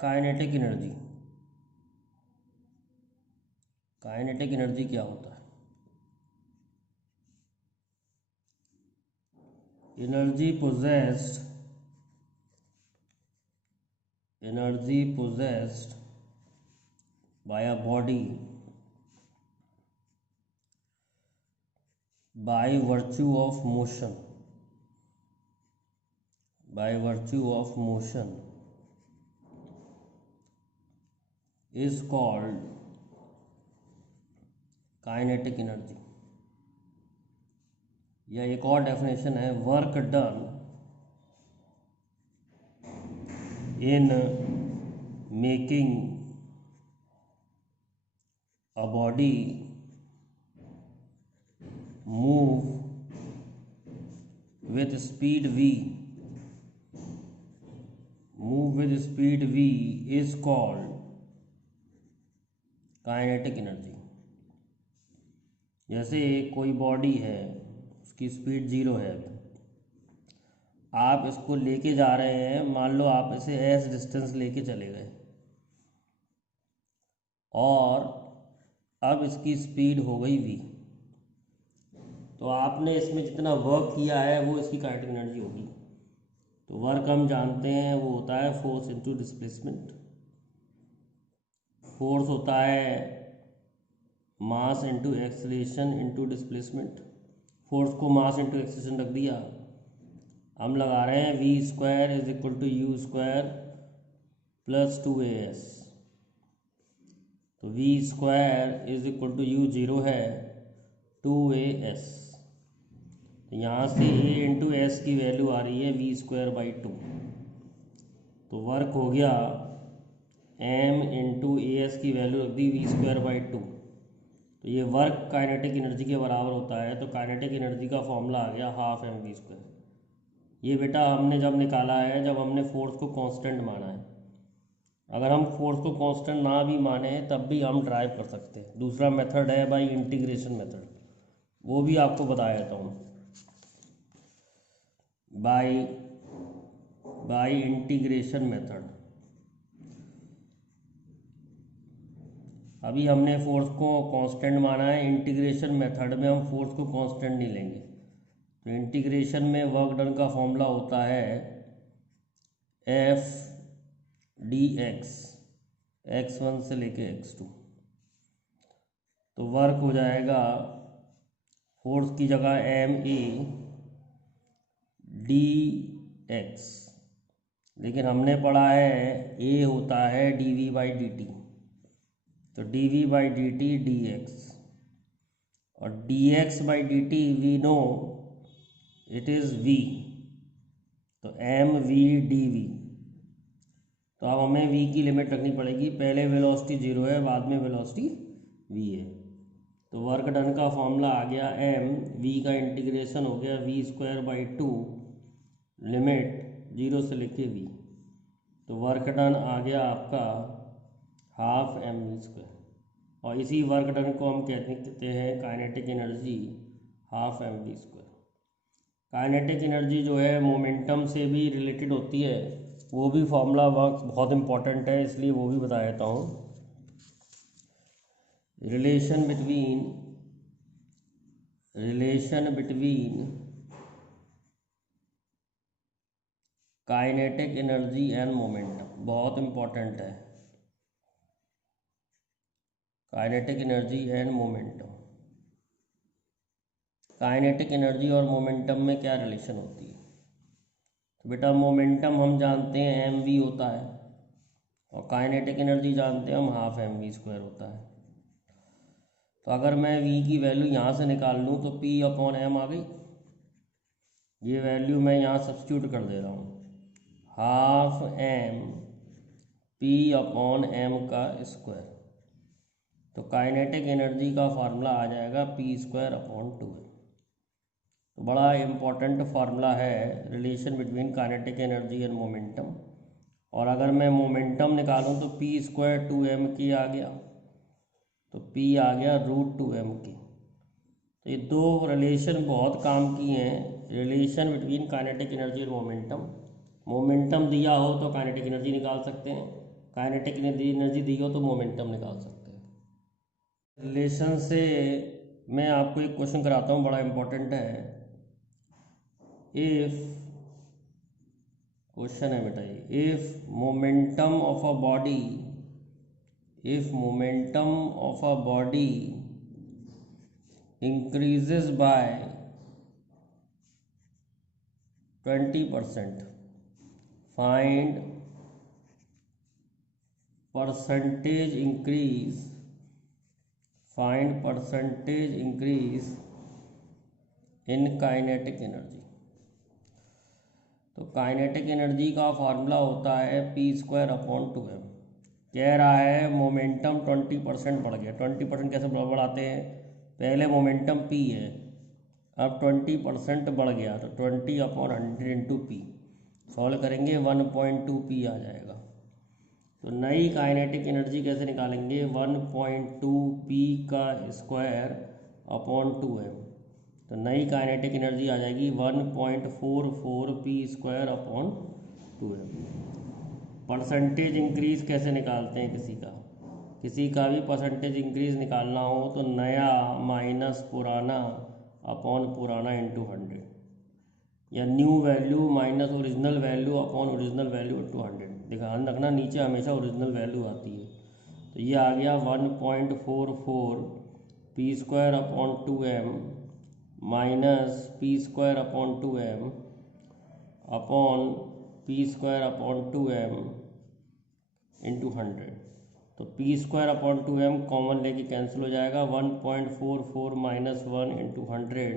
Kinetic energy. Kinetic energy क्या होता है? Energy possessed by a body by virtue of motion is called kinetic energy. या एक और डेफिनेशन है, work done in making a body move with speed v is called kinetic energy. जैसे कोई body है, उसकी स्पीड 0 है, आप इसको लेके जा रहे हैं, मान लो आप इसे एस डिस्टेंस लेके चले गए और अब इसकी स्पीड हो गई v, तो आपने इसमें जितना वर्क किया है वो इसकी काइनेटिक एनर्जी होगी। तो वर्क हम जानते हैं वो होता है फोर्स इनटू डिस्प्लेसमेंट। फोर्स होता है mass into acceleration into displacement. Force को मास इनटू एक्सेलरेशन रख दिया, हम लगा रहे हैं v square is equal to u square plus 2as। तो v square is equal to u 0 है, 2as। तो यहाँ से a इंटू एस की वैल्यू आ रही है v स्क्वायर बाई 2। तो वर्क हो गया m इंटू एस की वैल्यू रख दी v स्क्वायर बाई 2। तो ये वर्क काइनेटिक एनर्जी के बराबर होता है। तो काइनेटिक एनर्जी का फॉर्मूला आ गया हाफ mv स्क्वायर। ये बेटा हमने जब निकाला है जब हमने फोर्स को कांस्टेंट माना है। अगर हम फोर्स को कांस्टेंट ना भी माने तब भी हम ड्राइव कर सकते हैं। दूसरा मेथड है बाई इंटीग्रेशन मेथड, वो भी आपको बता देता हूँ। बाई इंटीग्रेशन मेथड, अभी हमने फोर्स को कांस्टेंट माना है, इंटीग्रेशन मेथड में हम फोर्स को कांस्टेंट नहीं लेंगे। तो इंटीग्रेशन में वर्क डन का फॉर्मूला होता है एफ डी एक्स, x1 से लेके x2। तो वर्क हो जाएगा फोर्स की जगह एम ए डी एक्स, लेकिन हमने पढ़ा है ए होता है D V by D T. तो D V by D T D X, और D X by D T V no it is v। तो एम वी डी वी। तो अब हमें v की लिमिट रखनी पड़ेगी। पहले वेलोसिटी 0 है, बाद में वेलोसिटी v है। तो वर्क डन का फॉर्मूला आ गया m, v का इंटीग्रेशन हो गया v स्क्वायर बाई 2 लिमिट 0 से लेके v। तो वर्क डन आ गया आपका हाफ mv स्क्वायर, और इसी वर्क डन को हम कहते हैं kinetic energy half mv square. Kinetic energy जो है मोमेंटम से भी रिलेटेड होती है, वो भी फॉर्मूला वर्क बहुत इंपॉर्टेंट है, इसलिए वो भी बता देता हूँ। Relation between kinetic energy and momentum बहुत इंपॉर्टेंट है। Kinetic energy and momentum, kinetic energy और मोमेंटम में क्या रिलेशन होती है? तो बेटा मोमेंटम हम जानते हैं एम वी होता है, और काइनेटिक एनर्जी जानते हैं हम हाफ एम वी स्क्वायर होता है। तो अगर मैं v की वैल्यू यहाँ से निकाल लूँ तो p अपॉन m आ गई। ये वैल्यू मैं यहाँ सब्स्टिट्यूट कर दे रहा हूँ, half m p upon m का स्क्वायर। तो काइनेटिक एनर्जी का फार्मूला आ जाएगा p स्क्वायर अपॉन 2। तो बड़ा इम्पॉर्टेंट फार्मूला है relation between kinetic energy and momentum. और अगर मैं मोमेंटम निकालूं तो p स्क्वायर 2m की आ गया, तो p आ गया √2m की। तो ये दो रिलेशन बहुत काम की हैं, रिलेशन बिटवीन काइनेटिक एनर्जी और मोमेंटम। मोमेंटम दिया हो तो काइनेटिक एनर्जी निकाल सकते हैं, काइनेटिक एनर्जी दी हो तो मोमेंटम निकाल सकते हैं। रिलेशन से मैं आपको एक क्वेश्चन कराता हूँ, बड़ा इंपॉर्टेंट है। इफ क्वेश्चन है बेटा ये, if momentum of a body, if momentum of a body increases by 20%, find percentage increase, find percentage increase in kinetic energy। तो काइनेटिक एनर्जी का फार्मूला होता है p²/2m। कह रहा है मोमेंटम 20% बढ़ गया। 20% कैसे बढ़ाते हैं, पहले मोमेंटम p है, अब 20% बढ़ गया तो 20/100 इंटू पी, सॉल्व करेंगे 1.2 p आ जाएगा। तो नई काइनेटिक एनर्जी कैसे निकालेंगे, 1.2 p का स्क्वायर अपॉन 2m। तो नई काइनेटिक एनर्जी आ जाएगी 1.44 p² upon 2m। Percentage increase कैसे निकालते हैं, किसी का भी परसेंटेज इंक्रीज निकालना हो तो नया माइनस पुराना अपॉन पुराना इंटू 100, या new value minus original value upon original value into 100। ध्यान रखना नीचे हमेशा ओरिजिनल वैल्यू आती है। तो ये आ गया 1.44 p² upon 2m minus p² upon 2m upon p² upon 2m into 100। तो p² अपॉन 2m कॉमन लेके कैंसिल हो जाएगा, 1.44 माइनस 1 इंटू 100,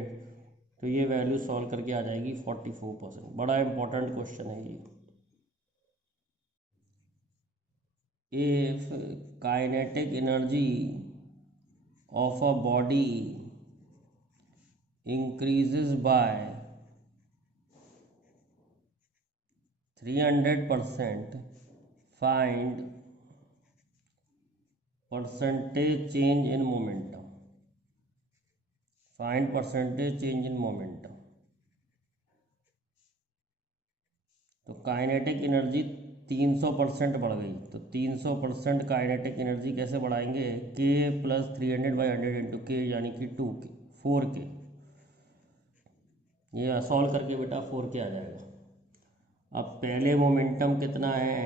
तो ये वैल्यू सॉल्व करके आ जाएगी 44%। बड़ा इंपॉर्टेंट क्वेश्चन है ये। If kinetic energy of a body increases by 300%, find percentage change in momentum, find percentage change in momentum। तो काइनेटिक एनर्जी 300% बढ़ गई, तो 300% काइनेटिक एनर्जी कैसे बढ़ाएंगे, k + 300/100 इंटू के, यानी कि 2k 4k। ये सॉल्व करके बेटा 4k आ जाएगा। अब पहले मोमेंटम कितना है,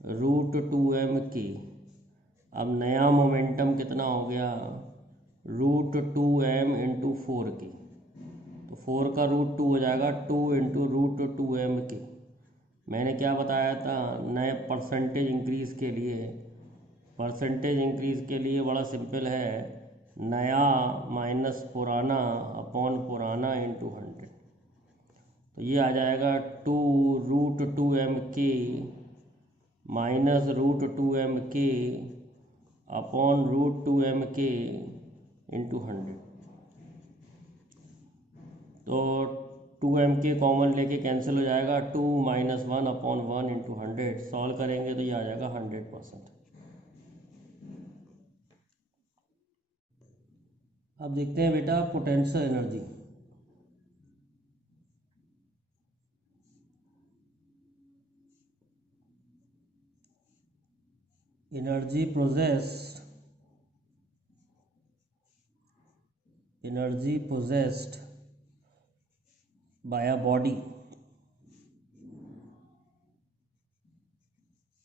√2m k। अब नया मोमेंटम कितना हो गया, √2m इंटू 4k। तो 4 का √2 हो जाएगा 2 इंटू √2m k। मैंने क्या बताया था, नए परसेंटेज इंक्रीज़ के लिए, परसेंटेज इंक्रीज़ के लिए बड़ा सिंपल है, नया माइनस पुराना अपॉन पुराना इंटू 100। तो ये आ जाएगा 2√2m k minus √2m k upon √2m k into 100। तो 2m k कॉमन लेके कैंसिल हो जाएगा, 2 - 1 अपॉन 1 इंटू 100, सॉल्व करेंगे तो ये आ जाएगा 100%। अब देखते हैं बेटा potential energy. Energy possessed by a body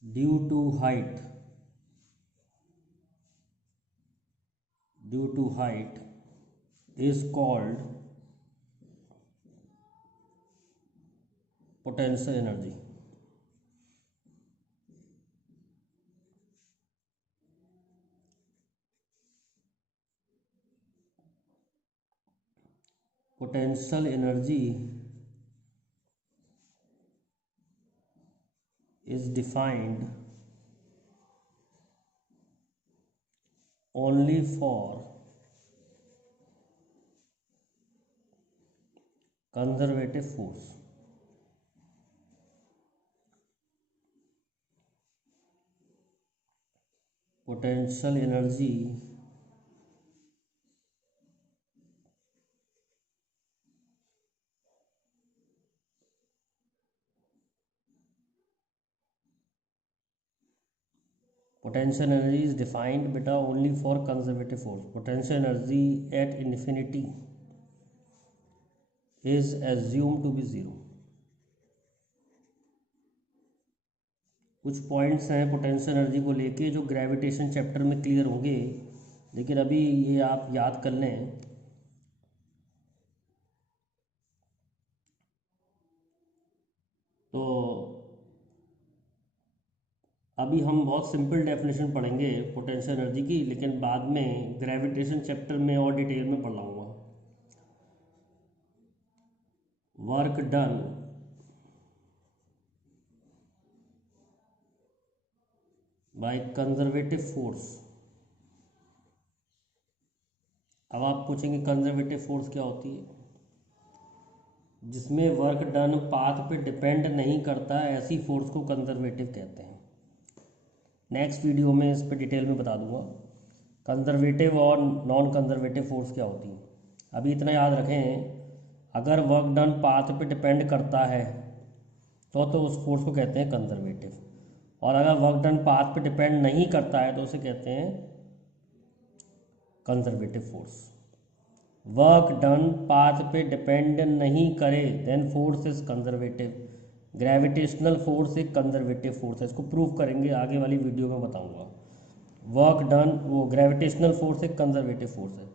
due to height is called potential energy। Potential energy is defined only for conservative force। Potential energy potential energy is defined बेटा only for conservative force. Potential energy at infinity is assume to be zero. कुछ points हैं potential energy को लेके जो gravitation chapter में clear होंगे, लेकिन अभी ये आप याद कर लें। तो अभी हम बहुत सिंपल डेफिनेशन पढ़ेंगे पोटेंशियल एनर्जी की, लेकिन बाद में ग्रेविटेशन चैप्टर में और डिटेल में पढ़ाऊँगा। Work done by conservative force. अब आप पूछेंगे कंजर्वेटिव फोर्स क्या होती है? जिसमें वर्क डन पाथ पे डिपेंड नहीं करता, ऐसी फोर्स को कंजर्वेटिव कहते हैं। नेक्स्ट वीडियो में इस पर डिटेल में बता दूंगा कंजर्वेटिव और नॉन कंजर्वेटिव फोर्स क्या होती है। अभी इतना याद रखें, अगर वर्क डन पाथ पे डिपेंड करता है तो उस फोर्स को कहते हैं कंजर्वेटिव, और अगर वर्क डन पाथ पे डिपेंड नहीं करता है तो उसे कहते हैं conservative force. Work done path पे डिपेंड नहीं करे then force is conservative. Gravitational force एक कंजर्वेटिव फोर्स है, इसको प्रूव करेंगे आगे वाली वीडियो में बताऊंगा। वर्क डन वो ग्रेविटेशनल फोर्स एक कंजर्वेटिव फोर्स है।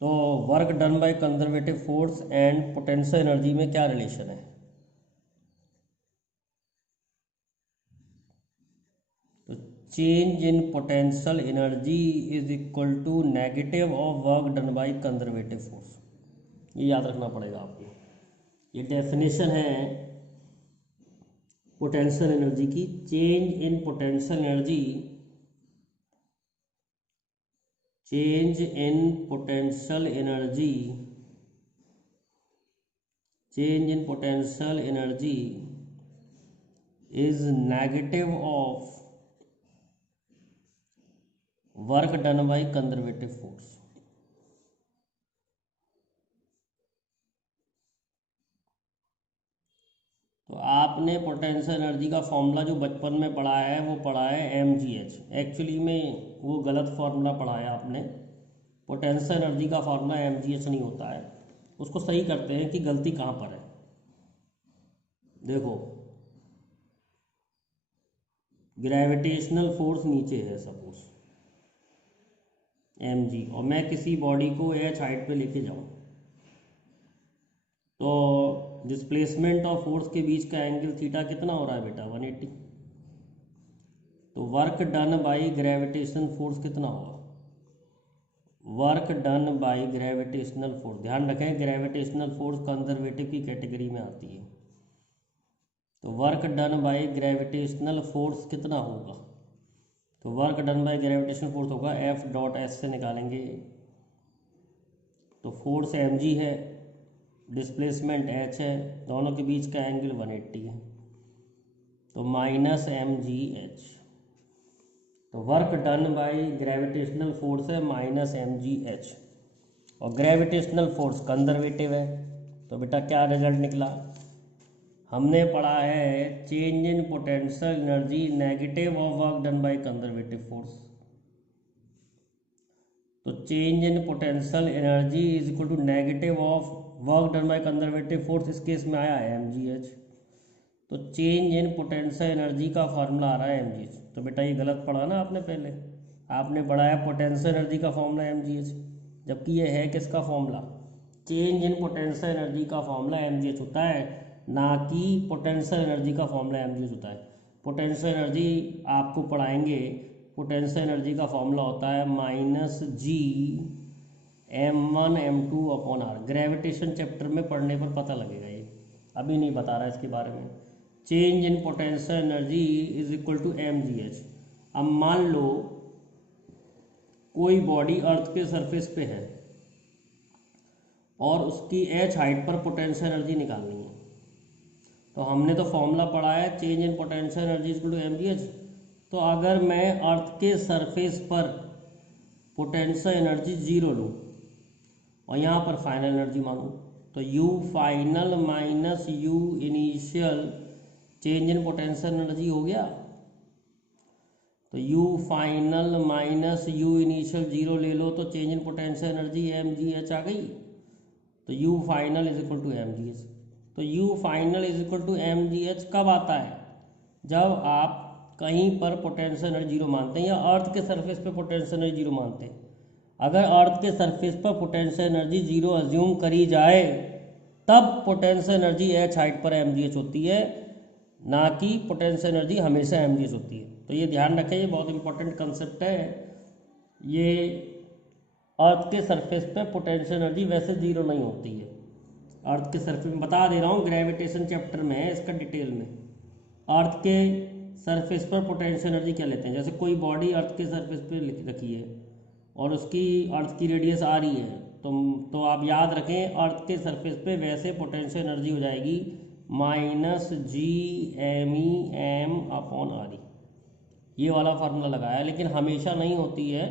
तो work done by conservative force and potential energy में क्या रिलेशन है? तो change in potential energy is equal to negative of work done by conservative force. ये याद रखना पड़ेगा आपको। ये डेफिनेशन है पोटेंशियल एनर्जी की। Change in potential energy, change in potential energy, change in potential energy is negative of work done by conservative force. तो आपने पोटेंशियल एनर्जी का फॉर्मूला जो बचपन में पढ़ा है वो पढ़ा है mgh। एक्चुअली में वो गलत फार्मूला पढ़ा है आपने। पोटेंशियल एनर्जी का फार्मूला mgh नहीं होता है। उसको सही करते हैं कि गलती कहाँ पर है। देखो, ग्रेविटेशनल फोर्स नीचे है सपोज mg, और मैं किसी बॉडी को h हाइट पे लेके जाऊँ, तो डिस्प्लेसमेंट और फोर्स के बीच का एंगल थीटा कितना हो रहा है बेटा? 180। तो work done by gravitational force कितना होगा? Work done by gravitational force, ध्यान रखें ग्रेविटेशनल फोर्स कंजर्वेटिव की कैटेगरी में आती है। तो work done by gravitational force कितना होगा? तो work done by gravitational force होगा F डॉट S से निकालेंगे तो फोर्स mg है, डिस्प्लेसमेंट h है, दोनों के बीच का एंगल 180 है, तो माइनस mgh। तो work done by gravitational force है माइनस mgh, और ग्रेविटेशनल फोर्स कंजर्वेटिव है। तो बेटा क्या रिजल्ट निकला? हमने पढ़ा है change in potential energy negative of work done by conservative force. तो change in potential energy is equal to negative of work done by conservative force, इस केस में आया है mgh। तो चेंज इन पोटेंशियल एनर्जी का formula आ रहा है mgh। तो बेटा ये गलत पढ़ा ना आपने, पहले आपने पढ़ा है पोटेंशियल एनर्जी का फार्मूला mgh, जबकि ये है किसका formula? Change in potential energy का फार्मूला mgh होता है, ना कि पोटेंशियल एनर्जी का फार्मूला mgh होता है। पोटेंशियल एनर्जी आपको पढ़ाएंगे, पोटेंशियल एनर्जी का फार्मूला होता है माइनस जी m1 m2 upon r। Gravitation chapter में पढ़ने पर पता लगेगा, ये अभी नहीं बता रहा इसके बारे में। Change in potential energy is equal to mgh। अब मान लो कोई बॉडी अर्थ के सरफेस पे है और उसकी h हाइट पर पोटेंशियल एनर्जी निकालनी है, तो हमने तो फॉर्मूला पढ़ा है change in potential energy equal to mgh। तो अगर मैं अर्थ के सरफेस पर पोटेंशियल एनर्जी 0 लूँ और यहाँ पर फाइनल एनर्जी मानूँ, तो u final minus u initial change in potential energy हो गया। तो U final minus U initial zero ले लो तो change in potential energy M G H आ गई। तो U final is equal to M G H. तो U final is equal to M G H कब आता है? जब आप कहीं पर पोटेंशियल एनर्जी जीरो मानते हैं या अर्थ के सरफेस पे पोटेंशियल एनर्जी जीरो मानते हैं। अगर अर्थ के सरफेस पर पोटेंशियल एनर्जी जीरो अज्यूम करी जाए तब पोटेंशियल एनर्जी एच हाइट पर एम जी एच होती है, ना कि पोटेंशियल एनर्जी हमेशा एम जी एच होती है। तो ये ध्यान रखें, ये बहुत इंपॉर्टेंट कंसेप्ट है। ये अर्थ के सरफेस पे पोटेंशियल एनर्जी वैसे जीरो नहीं होती है। अर्थ के सरफेस में बता दे रहा हूँ, ग्रेविटेशन चैप्टर में है इसका डिटेल में। अर्थ के सरफेस पर पोटेंशियल एनर्जी क्या लेते हैं? जैसे कोई बॉडी अर्थ के सरफेस पे रखी है और उसकी अर्थ की रेडियस आ रही है, तो आप याद रखें अर्थ के सरफेस पे वैसे पोटेंशियल एनर्जी हो जाएगी minus g m e m upon r e. ये वाला फार्मूला लगाया, लेकिन हमेशा नहीं होती है।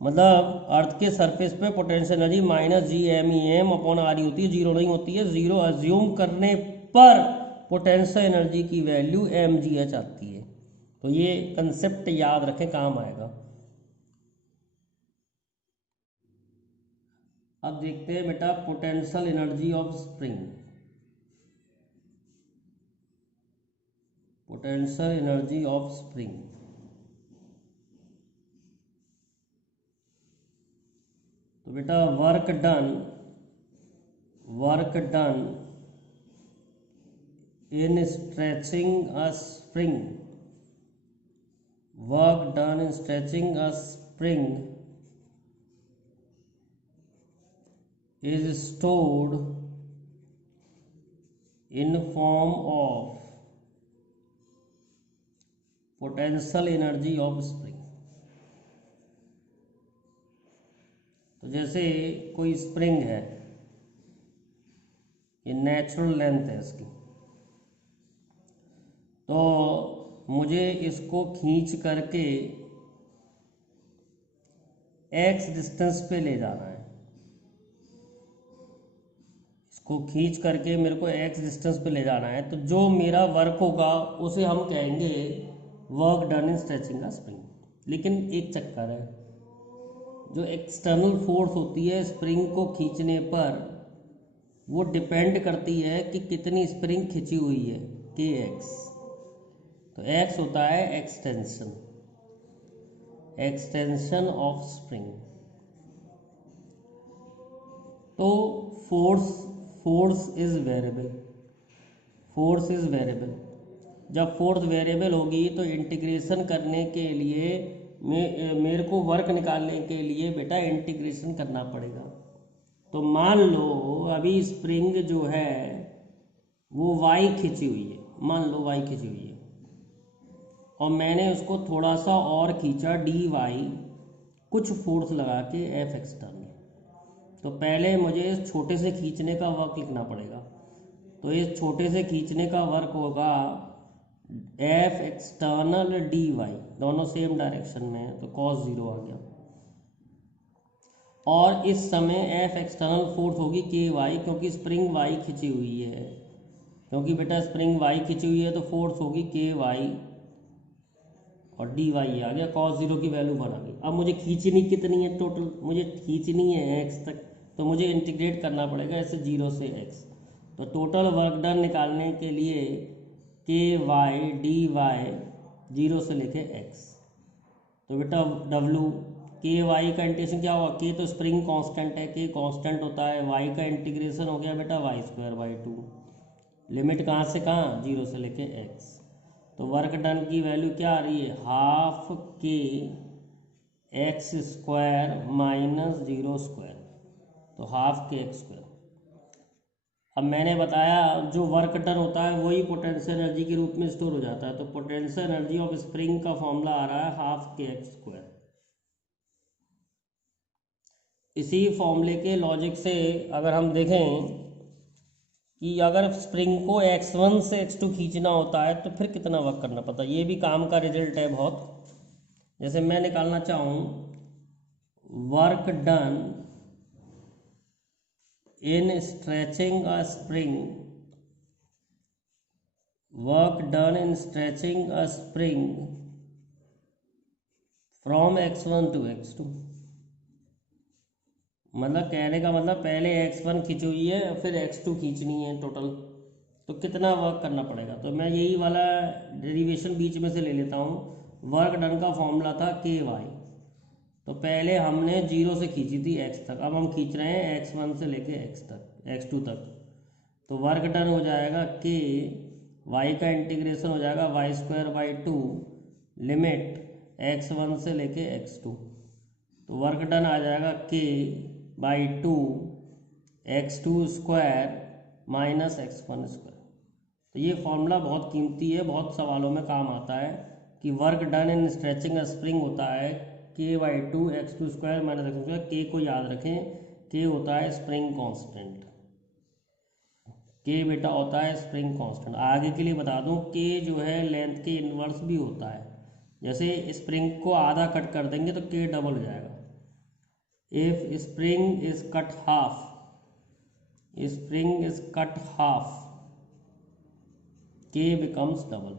मतलब अर्थ के सरफेस पे potential energy minus g m e m upon r e होती है, जीरो नहीं होती है। जीरो अज्यूम करने पर पोटेंशियल एनर्जी की वैल्यू एम जी एच आती है। तो ये कंसेप्ट याद रखें, काम आएगा। अब देखते हैं बेटा potential energy of spring. Potential energy of spring, तो बेटा work done in stretching a spring, work done in stretching a spring is stored in form of potential energy of spring। तो जैसे कोई स्प्रिंग है, ये नेचुरल लेंथ है इसकी, तो मुझे इसको खींच करके x डिस्टेंस पे ले जाना है। को खींच करके मेरे को x डिस्टेंस पे ले जाना है, तो जो मेरा वर्क होगा उसे हम कहेंगे work done in stretching a spring. लेकिन एक चक्कर है, जो एक्सटर्नल फोर्स होती है स्प्रिंग को खींचने पर, वो डिपेंड करती है कि कितनी स्प्रिंग खिंची हुई है, के एक्स। तो x होता है एक्सटेंशन ऑफ स्प्रिंग। तो फोर्स इज वेरिएबल। जब फोर्स वेरिएबल होगी तो इंटीग्रेशन करने के लिए मेरे को वर्क निकालने के लिए बेटा इंटीग्रेशन करना पड़ेगा। तो मान लो अभी स्प्रिंग जो है वो y खिंची हुई है, मान लो y खिंची हुई है, और मैंने उसको थोड़ा सा और खींचा dy कुछ फोर्स लगा के F एक्सटर्नल। तो पहले मुझे इस छोटे से खींचने का वर्क लिखना पड़ेगा। तो इस छोटे से खींचने का वर्क होगा F एक्सटर्नल dy, दोनों सेम डायरेक्शन में है तो cos 0 आ गया। और इस समय F एक्सटर्नल फोर्स होगी ky, क्योंकि स्प्रिंग y खिंची हुई है। क्योंकि बेटा स्प्रिंग y खिंची हुई है तो फोर्स होगी ky और dy आ गया, cos 0 की वैल्यू 1 आ गई। अब मुझे खींचनी कितनी है टोटल? मुझे खींचनी है x तक, तो मुझे इंटीग्रेट करना पड़ेगा ऐसे 0 से x। तो टोटल वर्क डन निकालने के लिए के वाई डी वाई 0 से लेके x। तो बेटा w के वाई का इंटीग्रेशन क्या होगा? के तो स्प्रिंग कांस्टेंट है, के कांस्टेंट होता है, y का इंटीग्रेशन हो गया बेटा y²/2। लिमिट कहाँ से कहाँ? 0 से लेके x। तो वर्क डन की वैल्यू क्या आ रही है? हाफ के x² माइनस 0², तो हाफ के x²। अब मैंने बताया जो वर्क डन होता है वही पोटेंशियल एनर्जी के रूप में स्टोर हो जाता है। तो पोटेंशियल एनर्जी ऑफ स्प्रिंग का फॉर्मूला आ रहा है हाफ के x²। इसी फॉर्मूले के लॉजिक से अगर हम देखें कि अगर स्प्रिंग को x1 से x2 खींचना होता है तो फिर कितना वर्क करना पड़ता है, ये भी काम का रिजल्ट है बहुत। जैसे मैं निकालना चाहूँ work done in stretching a spring work done in stretching a spring from x1 to x2। मतलब कहने का मतलब पहले x1 खींची हुई है फिर x2 खींचनी है टोटल, तो कितना वर्क करना पड़ेगा। तो मैं यही वाला डेरिवेशन बीच में से ले लेता हूँ। वर्क डन का फॉर्मूला था के वाई, तो पहले हमने 0 से खींची थी x तक, अब हम खींच रहे हैं x1 से लेके x तक, x2 तक। तो वर्क डन हो जाएगा के वाई का इंटीग्रेशन हो जाएगा y²/2 लिमिट x1 से लेके x2। तो वर्क डन आ जाएगा k/2 x2² माइनस x1²। तो ये फॉर्मूला बहुत कीमती है, बहुत सवालों में काम आता है कि work done in stretching spring होता है k/2 x2² माइनस x1²। के को याद रखें, के होता है स्प्रिंग कांस्टेंट, के बेटा होता है स्प्रिंग कांस्टेंट। आगे के लिए बता दूं, के जो है लेंथ के इन्वर्स भी होता है। जैसे स्प्रिंग को आधा कट कर देंगे तो के डबल हो जाएगा। If spring is cut half, spring is cut half, के बिकम्स डबल।